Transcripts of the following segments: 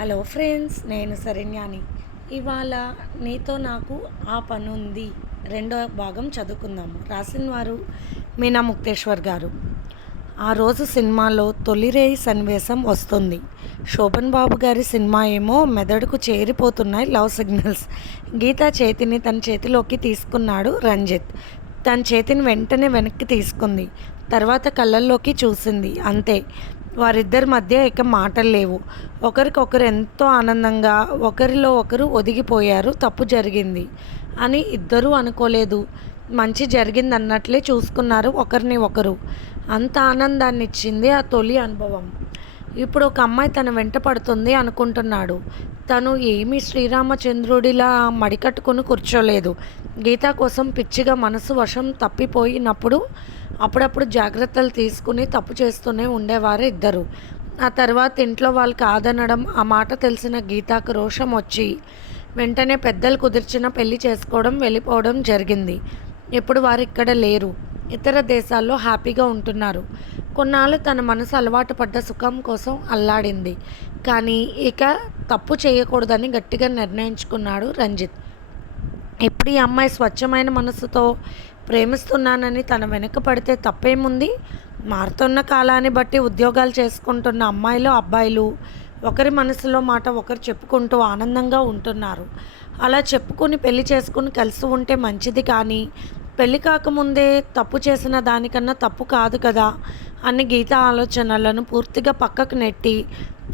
Hello friends నేను సరణ్యాని ఇవాళ నీతో నాకు ఆ పని ఉంది రెండో భాగం చదువుకుందాము. రాసిన వారు మీనా ముక్తేశ్వర్ గారు. ఆ రోజు సినిమాలో తొలిరేయి సన్నివేశం వస్తుంది. శోభన్ బాబు గారి సినిమా ఏమో మెదడుకు చేరిపోతున్నాయి లవ్ సిగ్నల్స్. గీత చేతిని తన చేతిలోకి తీసుకున్నాడు రంజిత్. తన చేతిని వెంటనే వెనక్కి తీసుకుంది. తర్వాత కళ్ళల్లోకి చూసింది. అంతే. వారిద్దరి మధ్య ఇక మాటలు లేవు. ఒకరికొకరు ఎంతో ఆనందంగా ఒకరిలో ఒకరు ఒదిగిపోయారు తప్పు జరిగింది అని ఇద్దరూ అనుకోలేదు. మంచి జరిగింది అన్నట్లే చూసుకున్నారు ఒకరిని ఒకరు. అంత ఆనందాన్ని ఇచ్చింది ఆ తొలి అనుభవం. ఇప్పుడు ఒక అమ్మాయి తన వెంట పడుతుంది అనుకుంటున్నాడు. తను ఏమి శ్రీరామచంద్రుడిలా మడికట్టుకుని కూర్చోలేదు. గీత కోసం పిచ్చిగా మనసు వశం తప్పిపోయినప్పుడు అప్పుడప్పుడు జాగ్రత్తలు తీసుకుని తప్పు చేస్తూనే ఉండేవారు ఇద్దరు. ఆ తర్వాత ఇంట్లో వాళ్ళు కాదనడం ఆ మాట తెలిసిన గీతాకు రోషం వచ్చి వెంటనే పెద్దలు కుదిర్చిన పెళ్ళి చేసుకోవడం వెళ్ళిపోవడం జరిగింది. ఇప్పుడు వారు ఇక్కడ లేరు. ఇతర దేశాల్లో హ్యాపీగా ఉంటున్నారు. కొన్నాళ్ళు తన మనసు అలవాటు పడ్డ సుఖం కోసం అల్లాడింది. కానీ ఇక తప్పు చేయకూడదని గట్టిగా నిర్ణయించుకున్నాడు రంజిత్. ఇప్పుడు ఈ అమ్మాయి స్వచ్ఛమైన మనసుతో ప్రేమిస్తున్నానని తన వెనక పడితే తప్పేముంది? మారుతున్న కాలాన్ని బట్టి ఉద్యోగాలు చేసుకుంటున్న అమ్మాయిలు అబ్బాయిలు ఒకరి మనసులో మాట ఒకరు చెప్పుకుంటూ ఆనందంగా ఉంటున్నారు. అలా చెప్పుకొని పెళ్ళి చేసుకుని కలిసి ఉంటే మంచిది కానీ పెళ్ళి కాకముందే తప్పు చేసిన దానికన్నా తప్పు కాదు కదా అని గీత ఆలోచనలను పూర్తిగా పక్కకు నెట్టి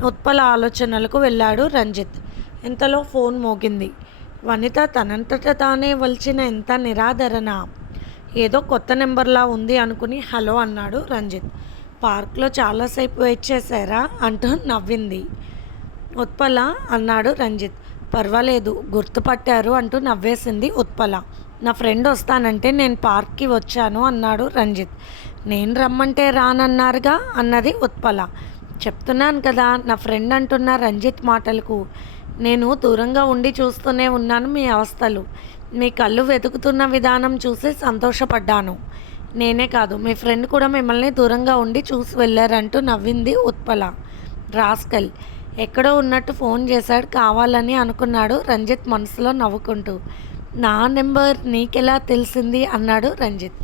ఉత్పల ఆలోచనలకు వెళ్ళాడు రంజిత్. ఇంతలో ఫోన్ మోగింది. వనిత తనంతట తానే వలిచిన ఎంత నిరాదరణ ఏదో కొత్త నెంబర్లా ఉంది అనుకుని హలో అన్నాడు రంజిత్. పార్క్లో చాలాసేపు వెయిట్ చేశారా? అంటూ నవ్వింది. ఉత్పల అన్నాడు రంజిత్. పర్వాలేదు గుర్తుపట్టారు అంటూ నవ్వేసింది ఉత్పల. నా ఫ్రెండ్ వస్తానంటే నేను పార్క్కి వచ్చాను అన్నాడు రంజిత్. నేను రమ్మంటే రానన్నారుగా? అన్నది ఉత్పల. చెప్తున్నాను కదా నా ఫ్రెండ్ అంటున్న రంజిత్ మాటలకు. నేను దూరంగా ఉండి చూస్తూనే ఉన్నాను మీ అవస్థలు. మీ కళ్ళు వెతుకుతున్న విధానం చూసి సంతోషపడ్డాను. నేనే కాదు మీ ఫ్రెండ్ కూడా మిమ్మల్ని దూరంగా ఉండి చూసి వెళ్ళారంటూ నవ్వింది ఉత్పల. రాస్కల్ ఎక్కడో ఉన్నట్టు ఫోన్ చేశాడు కావాలని అనుకున్నాడు రంజిత్ మనసులో నవ్వుకుంటూ. నా నెంబర్ నీకెలా తెలిసింది? అన్నాడు రంజిత్.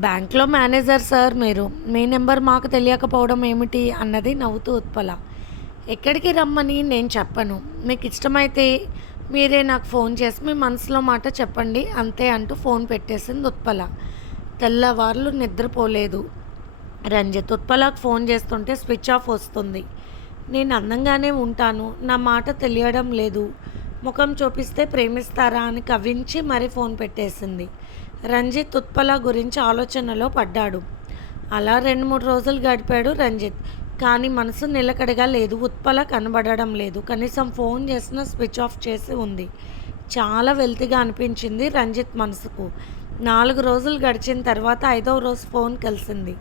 బ్యాంక్లో మేనేజర్ సార్ మీరు మీ నెంబర్ మాకు తెలియకపోవడం ఏమిటి? అన్నది నవ్వుతూ ఉత్పల. ఎక్కడికి రమ్మని నేను చెప్పను. మీకు ఇష్టమైతే మీరే నాకు ఫోన్ చేసి మీ మనసులో మాట చెప్పండి. అంతే అంటూ ఫోన్ పెట్టేసింది ఉత్పల. తెల్లవార్లు నిద్రపోలేదు. రంజిత్ ఉత్పలకు ఫోన్ చేస్తుంటే స్విచ్ ఆఫ్ వస్తుంది. నేను అందంగానే ఉంటాను. నా మాట తెలియడం లేదు. ముఖం చూపిస్తే ప్రేమిస్తారా అని కవించి మరీ ఫోన్ పెట్టేసింది. రంజిత్ ఉత్పల గురించి ఆలోచనలో పడ్డాడు. అలా రెండు మూడు రోజులు గడిపాడు రంజిత్. కానీ మనసు నిలకడగా లేదు ఉత్పల కనబడడం లేదు. కనీసం ఫోన్ చేసినా స్విచ్ ఆఫ్ చేసి ఉంది. చాలా వెల్తిగా అనిపించింది రంజిత్ మనసుకు. నాలుగు రోజులు గడిచిన తర్వాత ఐదవ రోజు ఫోన్ కలిసింది.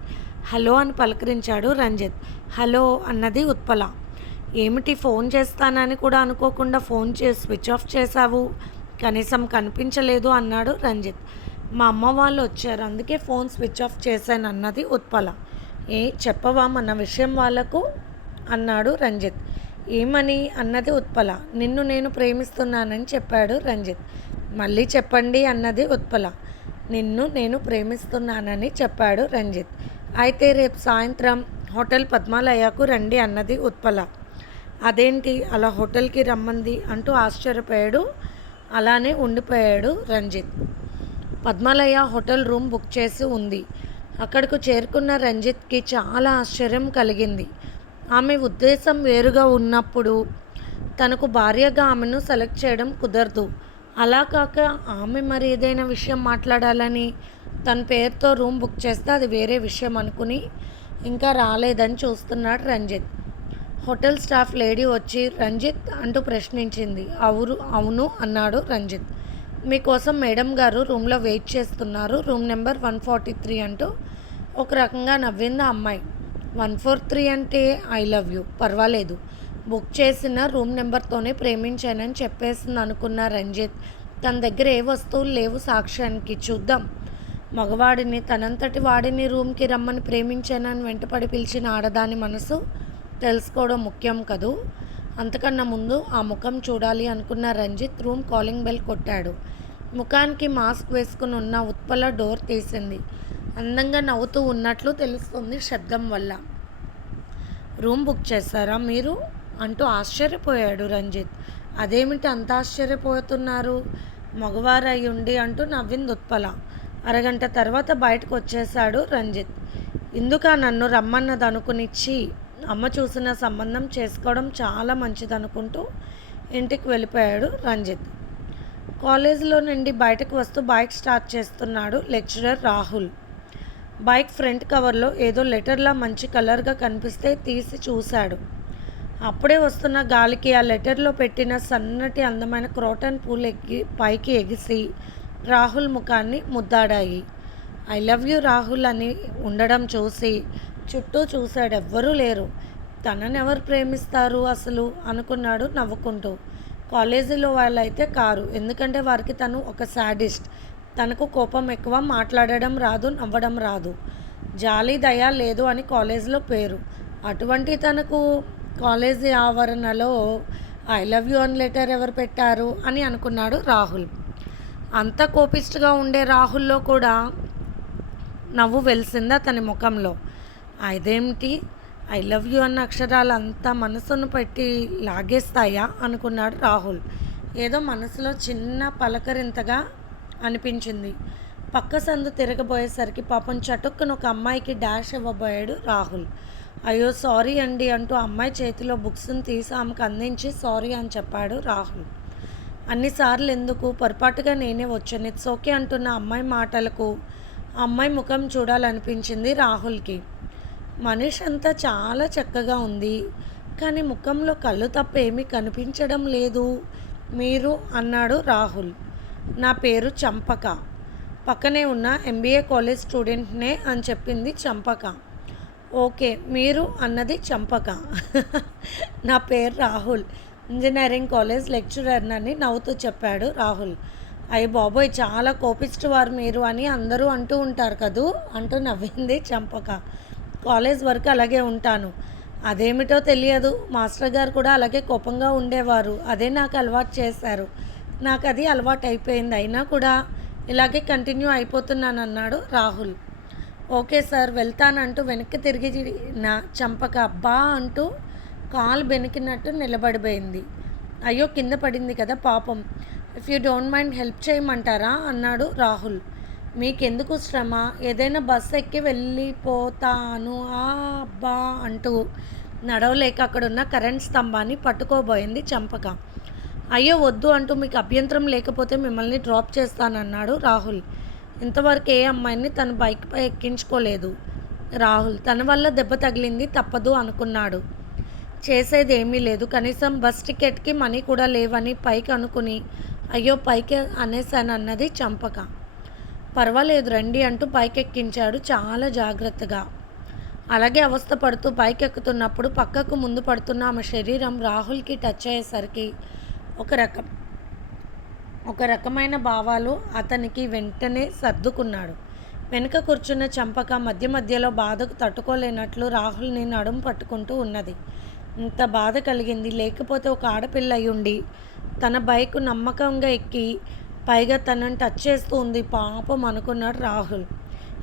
హలో అని పలకరించాడు రంజిత్. హలో అన్నది ఉత్పల. ఏమిటి ఫోన్ చేస్తానని కూడా అనుకోకుండా ఫోన్ చేసి స్విచ్ ఆఫ్ చేశావు? కనీసం కనిపించలేదు అన్నాడు రంజిత్. మా అమ్మ వాళ్ళు వచ్చారు. అందుకే ఫోన్ స్విచ్ ఆఫ్ చేశాను అన్నది ఉత్పల. ఏ చెప్పవా మన విషయం వాళ్ళకు అన్నాడు రంజిత్. ఏమని? అన్నది ఉత్పల. నిన్ను నేను ప్రేమిస్తున్నానని చెప్పాడు రంజిత్. మళ్ళీ చెప్పండి అన్నది ఉత్పల. నిన్ను నేను ప్రేమిస్తున్నానని చెప్పాడు రంజిత్. అయితే రేపు సాయంత్రం హోటల్ పద్మాలయకు రండి అన్నది ఉత్పల. అదేంటి? అలా హోటల్కి రమ్మంది అంటూ ఆశ్చర్యపోయాడు. అలానే ఉండిపోయాడు Ranjit. Padmalaya hotel room book చేసి ఉంది. అక్కడకు చేరుకున్న రంజిత్కి చాలా ఆశ్చర్యం కలిగింది. ఆమె ఉద్దేశం వేరుగా ఉన్నప్పుడు తనకు భార్యగా ఆమెను సెలెక్ట్ చేయడం కుదరదు. అలా కాక ఆమె మరి ఏదైనా విషయం మాట్లాడాలని తన పేరుతో రూమ్ బుక్ చేస్తే అది వేరే విషయం అనుకుని ఇంకా రాలేదని చూస్తున్నాడు రంజిత్. హోటల్ స్టాఫ్ లేడీ వచ్చి రంజిత్ అంటూ ప్రశ్నించింది. అవురు అవును అన్నాడు రంజిత్. మీకోసం మేడం గారు రూమ్లో వెయిట్ చేస్తున్నారు. Room number one forty three అంటూ ఒక రకంగా నవ్వింది ఆ అమ్మాయి. వన్ ఫోర్ త్రీ అంటే ఐ లవ్ యూ. పర్వాలేదు. బుక్ చేసిన రూమ్ నెంబర్తోనే ప్రేమించానని చెప్పేసింది అనుకున్న రంజిత్. తన దగ్గర ఏ వస్తువులు లేవు సాక్ష్యానికి చూద్దాం. మగవాడిని తనంతటి వాడిని రూమ్కి రమ్మని ప్రేమించానని వెంటపడి పిలిచిన ఆడదాని మనసు తెలుసుకోవడం ముఖ్యం కదూ? అంతకన్నా ముందు ఆ ముఖం చూడాలి అనుకున్న రంజిత్ రూమ్ కాలింగ్ బెల్ కొట్టాడు. ముఖానికి మాస్క్ వేసుకుని ఉన్న ఉత్పల డోర్ తీసింది. అందంగా నవ్వుతూ ఉన్నట్లు తెలుస్తుంది శబ్దం వల్ల. రూమ్ బుక్ చేస్తారా మీరు? అంటూ ఆశ్చర్యపోయాడు రంజిత్. అదేమిటి అంత ఆశ్చర్యపోతున్నారు? మగవారై ఉండి అంటూ నవ్వింది ఉత్పల. అరగంట తర్వాత బయటకు వచ్చేశాడు రంజిత్. ఇందుక నన్ను రమ్మన్నది అనుకునిచ్చి అమ్మ చూసిన సంబంధం చేసుకోవడం చాలా మంచిదనుకుంటూ ఇంటికి వెళ్ళిపోయాడు రంజిత్. కాలేజీలో నుండి బయటకు వస్తూ బైక్ స్టార్ట్ చేస్తున్నాడు లెక్చరర్ రాహుల్. బైక్ ఫ్రంట్ కవర్లో ఏదో లెటర్లా మంచి కలర్గా కనిపిస్తే తీసి చూశాడు. అప్పుడే వస్తున్న గాలికి ఆ లెటర్లో పెట్టిన సన్నటి అందమైన క్రోటన్ పూలు ఎగ్గి పైకి ఎగిసి రాహుల్ ముఖాన్ని ముద్దాడాయి. ఐ లవ్ యూ రాహుల్ అని ఉండడం చూసి చుట్టూ చూశాడు ఎవ్వరూ లేరు. తనని ఎవరు ప్రేమిస్తారు అసలు అనుకున్నాడు నవ్వుకుంటూ. కాలేజీలో వాళ్ళైతే కారు. ఎందుకంటే వారికి తను ఒక సాడిస్ట్. తనకు కోపం ఎక్కువ మాట్లాడడం రాదు నవ్వడం రాదు. జాలి దయ లేదు అని కాలేజీలో పేరు. అటువంటి తనకు కాలేజీ ఆవరణలో ఐ లవ్ యూ అని లెటర్ ఎవరు పెట్టారు అని అనుకున్నాడు రాహుల్. అంత కోపిస్ట్గా ఉండే రాహుల్లో కూడా నవ్వు వెలిసింది అతని ముఖంలో. అదేమిటి? ఐ లవ్ యూ అన్న అక్షరాలు అంతా మనసును పెట్టి లాగేస్తాయా? అనుకున్నాడు రాహుల్. ఏదో మనసులో చిన్న పలకరింతగా అనిపించింది. పక్క సందు తిరగబోయేసరికి పాపం చటుక్కున ఒక అమ్మాయికి డాష్ ఇవ్వబోయాడు రాహుల్. అయ్యో సారీ అండి అంటూ అమ్మాయి చేతిలో బుక్స్ని తీసి ఆమెకు అందించి సారీ అని చెప్పాడు రాహుల్. అన్నిసార్లు ఎందుకు? పొరపాటుగా నేనే వచ్చాను. ఇట్స్ ఓకే అంటున్న అమ్మాయి మాటలకు అమ్మాయి ముఖం చూడాలనిపించింది రాహుల్కి. మనిషి అంతా చాలా చక్కగా ఉంది. కానీ ముఖంలో కళ్ళు తప్ప ఏమీ కనిపించడం లేదు. మీరు అన్నాడు రాహుల్. నా పేరు చంపక. పక్కనే ఉన్న ఎంబీఏ కాలేజ్ స్టూడెంట్నే అని చెప్పింది చంపక. ఓకే మీరు అన్నది చంపక. నా పేరు రాహుల్. ఇంజనీరింగ్ కాలేజ్ లెక్చరర్నని నవ్వుతూ చెప్పాడు రాహుల్. అయ్య బాబోయ్ చాలా కోపిస్ట్ వారు మీరు అని అందరూ అంటూ ఉంటారు కదూ? అంటూ నవ్వింది చంపక. కాలేజ్ వరకు అలాగే ఉంటాను. అదేమిటో తెలియదు. మాస్టర్ గారు కూడా అలాగే కోపంగా ఉండేవారు. అదే నాకు అలవాటు చేశారు. నాకు అది అలవాటు అయిపోయింది అయినా కూడా ఇలాగే కంటిన్యూ అయిపోతున్నాను అన్నాడు రాహుల్. ఓకే సార్ వెళ్తానంటూ వెనక్కి తిరిగి నా చంపక అబ్బా అంటూ కాలు బెనికినట్టు నిలబడిపోయింది. అయ్యో కింద పడింది కదా పాపం. If you don't mind help చేయమంటారా? అన్నాడు రాహుల్. మీకెందుకు శ్రమ? ఏదైనా బస్సు ఎక్కి వెళ్ళిపోతాను. ఆ అబ్బా అంటూ నడవలేక అక్కడున్న కరెంట్ స్తంభాన్ని పట్టుకోబోయింది చంపక. అయ్యో వద్దు అంటూ మీకు అభ్యంతరం లేకపోతే మిమ్మల్ని డ్రాప్ చేస్తానన్నాడు రాహుల్. ఇంతవరకు ఏ అమ్మాయిని తన బైక్పై ఎక్కించుకోలేదు. రాహుల్ తన వల్ల దెబ్బ తగిలింది తప్పదు అనుకున్నాడు. చేసేది ఏమీ లేదు. కనీసం బస్ టికెట్కి మనీ కూడా లేవని పైకి అనుకుని అయ్యో పైకి అనేసాను అన్నది చంపక. పర్వాలేదు రండి అంటూ పైకెక్కించాడు చాలా జాగ్రత్తగా. అలాగే అవస్థ పడుతూ పైకెక్కుతున్నప్పుడు పక్కకు ముందు పడుతున్న ఆమె శరీరం రాహుల్కి టచ్ అయ్యేసరికి ఒక రకం ఒక రకమైన భావాలు అతనికి వెంటనే సర్దుకున్నాడు. వెనుక కూర్చున్న చంపక మధ్య మధ్యలో బాధకు తట్టుకోలేనట్లు రాహుల్ని నడుము పట్టుకుంటూ ఉన్నది. ఇంత బాధ కలిగింది లేకపోతే ఒక ఆడపిల్ల అయ్యుండి తన బైక్ నమ్మకంగా ఎక్కి పైగా తనని టచ్ చేస్తూ ఉంది. పాపం అనుకున్నాడు రాహుల్.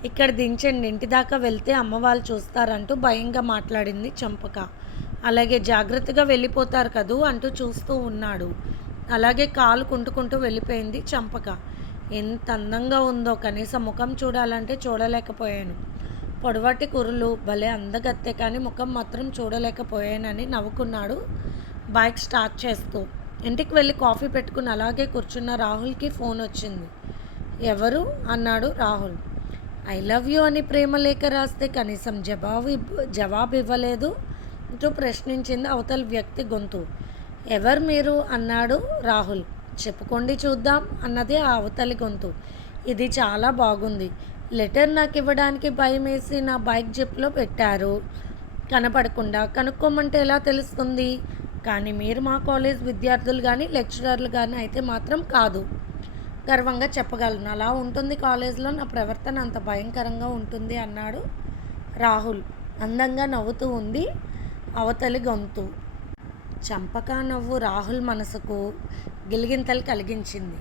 ఇక్కడ దించండి ఇంటి దాకా వెళ్తే అమ్మ వాళ్ళు చూస్తారంటూ భయంగా మాట్లాడింది చంపక. అలాగే జాగ్రత్తగా వెళ్ళిపోతారు కదూ అంటూ చూస్తూ ఉన్నాడు. అలాగే కాలు కుంటుకుంటూ వెళ్ళిపోయింది చంపక. ఎంత అందంగా ఉందో కనీసం ముఖం చూడాలంటే చూడలేకపోయాను. పొడవాటి కురులు భలే అందగత్తే కానీ ముఖం మాత్రం చూడలేకపోయానని నవ్వుకున్నాడు. బైక్ స్టార్ట్ చేస్తూ. ఇంటికి వెళ్ళి కాఫీ పెట్టుకుని అలాగే కూర్చున్న రాహుల్కి ఫోన్ వచ్చింది. ఎవరు? అన్నాడు రాహుల్. ఐ లవ్ యూ అని ప్రేమ లేఖ రాస్తే కనీసం జవాబు జవాబు ఇవ్వలేదు అంటూ ప్రశ్నించింది అవతల వ్యక్తి గొంతు. ఎవరు మీరు? అన్నాడు రాహుల్. చెప్పుకోండి చూద్దాం అన్నది ఆ అవతలి గొంతు. ఇది చాలా బాగుంది. లెటర్ నాకు ఇవ్వడానికి భయం వేసి నా బైక్ జిప్లో పెట్టారు. కనపడకుండా కనుక్కోమంటే ఎలా తెలుస్తుంది? కానీ మీరు మా కాలేజ్ విద్యార్థులు కానీ లెక్చరర్లు కానీ అయితే మాత్రం కాదు. గర్వంగా చెప్పగలను. అలా ఉంటుంది కాలేజ్లో నా ప్రవర్తన అంత భయంకరంగా ఉంటుంది అన్నాడు రాహుల్. అందంగా నవ్వుతూ ఉంది అవతలి గొంతు. చంపకా నవ్వు రాహుల్ మనసుకు గిలిగింతలు కలిగించింది.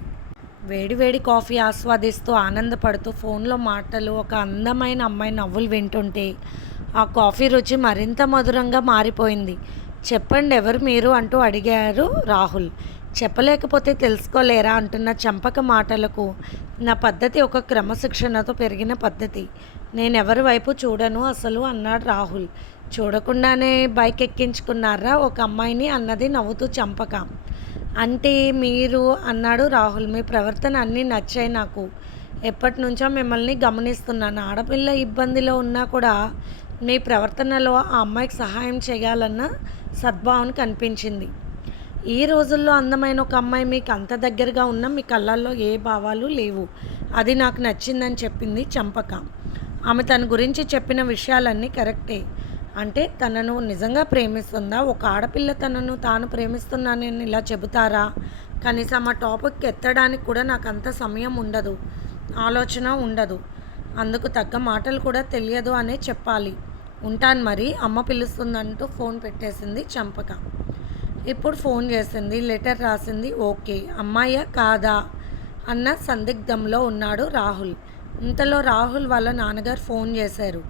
వేడివేడి కాఫీ ఆస్వాదిస్తూ ఆనందపడుతూ ఫోన్లో మాటలు ఒక అందమైన అమ్మాయి నవ్వులు వింటుంటే ఆ కాఫీ రుచి మరింత మధురంగా మారిపోయింది. చెప్పండి ఎవరు మీరు అంటూ అడిగారు రాహుల్. చెప్పలేకపోతే తెలుసుకోలేరా అంటున్న చంపక మాటలకు నా పద్ధతి ఒక క్రమశిక్షణతో పెరిగిన పద్ధతి. నేను ఎవరి వైపు చూడను అసలు అన్నాడు రాహుల్. చూడకుండానే బైక్ ఎక్కించుకున్నారా ఒక అమ్మాయిని అన్నది నవ్వుతూ చంపక. అంటే మీరు అన్నాడు రాహుల్ మీ ప్రవర్తన అన్నీ నచ్చాయి నాకు. ఎప్పటి నుంచో మిమ్మల్ని గమనిస్తున్నాను. ఆడపిల్ల ఇబ్బందిలో ఉన్నా కూడా మీ ప్రవర్తనలో ఆ అమ్మాయికి సహాయం చేయాలన్న సద్భావన కనిపించింది. ఈ రోజుల్లో అందమైన ఒక అమ్మాయి మీకు అంత దగ్గరగా ఉన్న మీ కళ్ళల్లో ఏ భావాలు లేవు. అది నాకు నచ్చిందని చెప్పింది చంపక. ఆమె తన గురించి చెప్పిన విషయాలన్నీ కరెక్టే. అంటే తనను నిజంగా ప్రేమిస్తుందా? ఒక ఆడపిల్ల తనను తాను ప్రేమిస్తున్నానని ఇలా చెబుతారా? కనీసం ఆ టాపిక్ ఎత్తడానికి కూడా నాకు అంత సమయం ఉండదు. ఆలోచన ఉండదు. అందుకు తగ్గ మాటలు కూడా తెలియదు అనే చెప్పాలి. ఉంటాను మరి అమ్మ పిలుస్తుందంటూ ఫోన్ పెట్టేసింది చంపక. ఇప్పుడు ఫోన్ చేసింది లెటర్ రాసింది ఓకే. అమ్మాయ కాదా? అన్న సందిగ్ధంలో ఉన్నాడు రాహుల్. ఇంతలో రాహుల్ వాళ్ళ నాన్నగారు ఫోన్ చేశారు.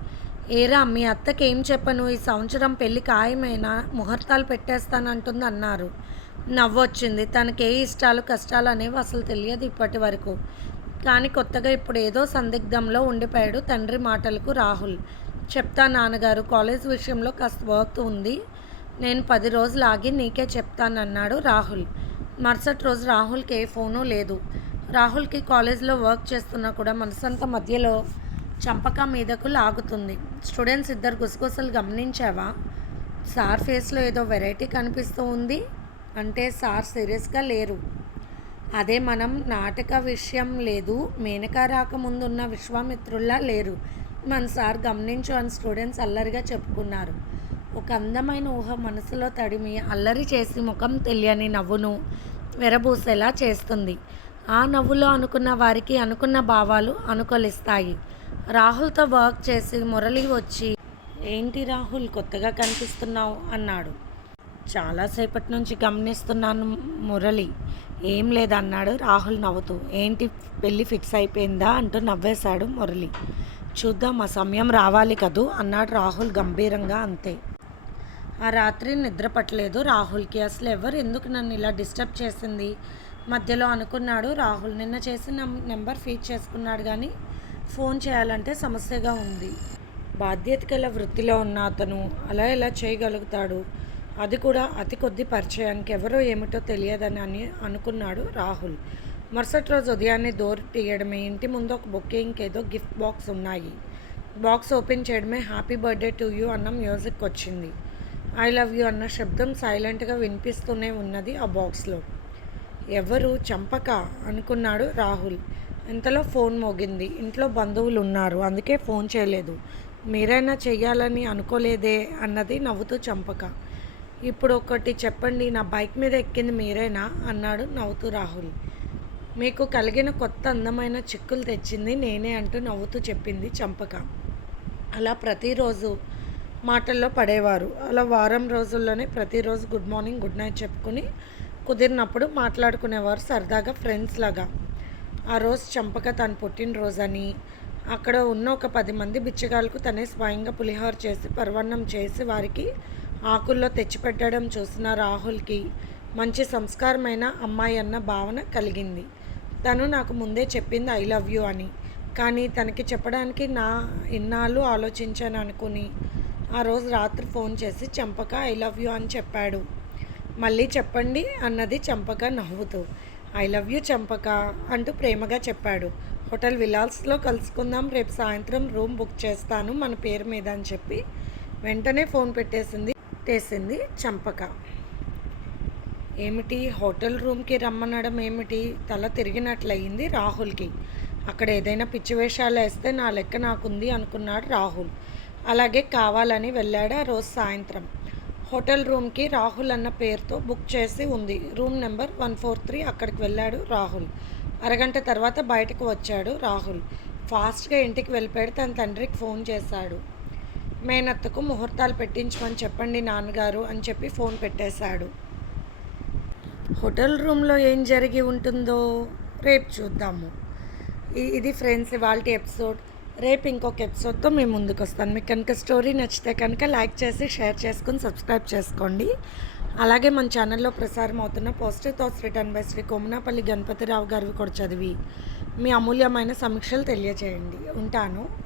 ఏరా మీ అత్తకి ఏం చెప్పను? ఈ సంవత్సరం పెళ్ళి ఖాయమైనా? ముహూర్తాలు పెట్టేస్తానంటుంది అన్నారు. నవ్వొచ్చింది. తనకి ఏ ఇష్టాలు కష్టాలు అనేవి అసలు తెలియదు ఇప్పటి వరకు. కానీ కొత్తగా ఇప్పుడు ఏదో సందిగ్ధంలో ఉండిపోయాడు తండ్రి మాటలకు రాహుల్. చెప్తా నాన్నగారు కాలేజ్ విషయంలో కాస్త వర్క్ ఉంది. నేను పది రోజులు ఆగి నీకే చెప్తానన్నాడు రాహుల్. మరుసటి రోజు రాహుల్కి ఏ ఫోను లేదు. రాహుల్కి కాలేజ్లో వర్క్ చేస్తున్నా కూడా మనసంతా మధ్యలో చంపక మీదకు లాగుతుంది. స్టూడెంట్స్ ఇద్దరు గుసగుసలు గమనించావా? సార్ ఫేస్లో ఏదో వెరైటీ కనిపిస్తూ ఉంది. అంటే సార్ సీరియస్గా లేరు. అదే మనం నాటక విషయం లేదు మేనక రాకముందున్న విశ్వామిత్రుల్లా లేరు. మన సార్ గమనించు అని స్టూడెంట్స్ అల్లరిగా చెప్పుకున్నారు. ఒక అందమైన ఊహ మనసులో తడిమి అల్లరి చేసి ముఖం తెలియని నవ్వును వెరబూసేలా చేస్తుంది. ఆ నవ్వులో అనుకున్న వారికి అనుకున్న భావాలు అనుకూలిస్తాయి. రాహుల్తో వర్క్ చేసి మురళి వచ్చి ఏంటి రాహుల్ కొత్తగా కనిపిస్తున్నావు? అన్నాడు. చాలాసేపటి నుంచి గమనిస్తున్నాను మురళి. ఏం లేదన్నాడు. రాహుల్ నవ్వుతూ ఏంటి పెళ్ళి ఫిక్స్ అయిపోయిందా? అంటూ నవ్వేశాడు మురళి. చూద్దాం ఆ సమయం రావాలి కదూ? అన్నాడు రాహుల్ గంభీరంగా అంతే. ఆ రాత్రి నిద్ర పట్టలేదు రాహుల్కి. అసలు ఎవరు ఎందుకు నన్ను ఇలా డిస్టర్బ్ చేసింది? మధ్యలో అనుకున్నాడు రాహుల్. నిన్న చేసిన నెంబర్ ఫీడ్ చేసుకున్నాడు కానీ ఫోన్ చేయాలంటే సమస్యగా ఉంది. బాధ్యత గల వృత్తిలో ఉన్న అతను అలా ఎలా చేయగలుగుతాడు? అది కూడా అతి కొద్ది పరిచయానికి ఎవరో ఏమిటో తెలియదని అని అనుకున్నాడు రాహుల్. మరుసటి రోజు ఉదయాన్నే డోర్ తీయడమే ఇంటి ముందు ఒక బొక్కే ఇంకేదో గిఫ్ట్ బాక్స్ ఉన్నాయి. బాక్స్ ఓపెన్ చేయడమే హ్యాపీ బర్త్డే టు యూ అన్న మ్యూజిక్ వచ్చింది. ఐ లవ్ యూ అన్న శబ్దం సైలెంట్గా వినిపిస్తూనే ఉన్నది ఆ బాక్స్లో. ఎవరు? చంపక అనుకున్నాడు రాహుల్. ఇంతలో ఫోన్ మోగింది. ఇంట్లో బంధువులు ఉన్నారు. అందుకే ఫోన్ చేయలేదు. మీరైనా చెయ్యాలని అనుకోలేదే అన్నది నవ్వుతూ చంపక. ఇప్పుడు ఒకటి చెప్పండి నా బైక్ మీద ఎక్కింది మీరేనా? అన్నాడు నవ్వుతూ రాహుల్. మీకు కలిగిన కొత్త అందమైన చిక్కులు తెచ్చింది నేనే అంటూ నవ్వుతూ చెప్పింది చంపక. అలా ప్రతిరోజు మాటల్లో పడేవారు. అలా వారం రోజుల్లోనే ప్రతిరోజు గుడ్ మార్నింగ్ గుడ్ నైట్ చెప్పుకుని కుదిరినప్పుడు మాట్లాడుకునేవారు సరదాగా ఫ్రెండ్స్ లాగా. ఆ రోజు చంపక తన పుట్టినరోజని అక్కడ ఉన్న ఒక పది మంది బిచ్చగాళ్ళకు తనే స్వయంగా పులిహోర చేసి పర్వన్నం చేసి వారికి ఆకుల్లో తెచ్చిపెట్టడం చూసిన రాహుల్కి మంచి సంస్కారమైన అమ్మాయి అన్న భావన కలిగింది. తను నాకు ముందే చెప్పింది ఐ లవ్ యూ అని. కానీ తనకి చెప్పడానికి నా ఇన్నాళ్ళు ఆలోచించాను అనుకుని ఆ రోజు రాత్రి ఫోన్ చేసి చంపక ఐ లవ్ యూ అని చెప్పాడు. మళ్ళీ చెప్పండి అన్నది చంపక నవ్వుతూ ఐ లవ్ యూ చంపక అంటూ ప్రేమగా చెప్పాడు. హోటల్ విలాస్లో కలుసుకుందాం రేపు సాయంత్రం రూమ్ బుక్ చేస్తాను మన పేరు మీద అని చెప్పి వెంటనే ఫోన్ పెట్టేసింది పెట్టేసింది చంపక. ఏమిటి? హోటల్ రూమ్కి రమ్మనడం ఏమిటి? తల తిరిగినట్లయింది రాహుల్కి. అక్కడ ఏదైనా పిచ్చి వేషాలు వేస్తే నా లెక్క నాకుంది అనుకున్నాడు రాహుల్. అలాగే కావాలని వెళ్ళాడు ఆ రోజు సాయంత్రం. హోటల్ రూమ్కి రాహుల్ అన్న పేరుతో బుక్ చేసి ఉంది. Room number one four three అక్కడికి వెళ్ళాడు రాహుల్. అరగంట తర్వాత బయటకు వచ్చాడు రాహుల్. ఫాస్ట్గా ఇంటికి వెళ్ళిపోయాడు. తన తండ్రికి ఫోన్ చేశాడు. మేనత్తకు ముహూర్తాలు పెట్టించమని చెప్పండి నాన్నగారు అని చెప్పి ఫోన్ పెట్టేశాడు. హోటల్ రూమ్లో ఏం జరిగి ఉంటుందో రేపు చూద్దాము. ఇది ఫ్రెండ్స్ ఇవాళ ఎపిసోడ్. రేపు ఇంకొక ఎపిసోడ్తో మేము ముందుకు వస్తాను మీకు కనుక స్టోరీ నచ్చితే కనుక లైక్ చేసి షేర్ చేసుకుని సబ్స్క్రైబ్ చేసుకోండి. అలాగే మన ఛానల్లో ప్రసారం అవుతున్న positive thoughts written by Shri Komanapalli Ganapathirao గారు కూడా చదివి మీ అమూల్యమైన సమీక్షలు తెలియజేయండి. ఉంటాను.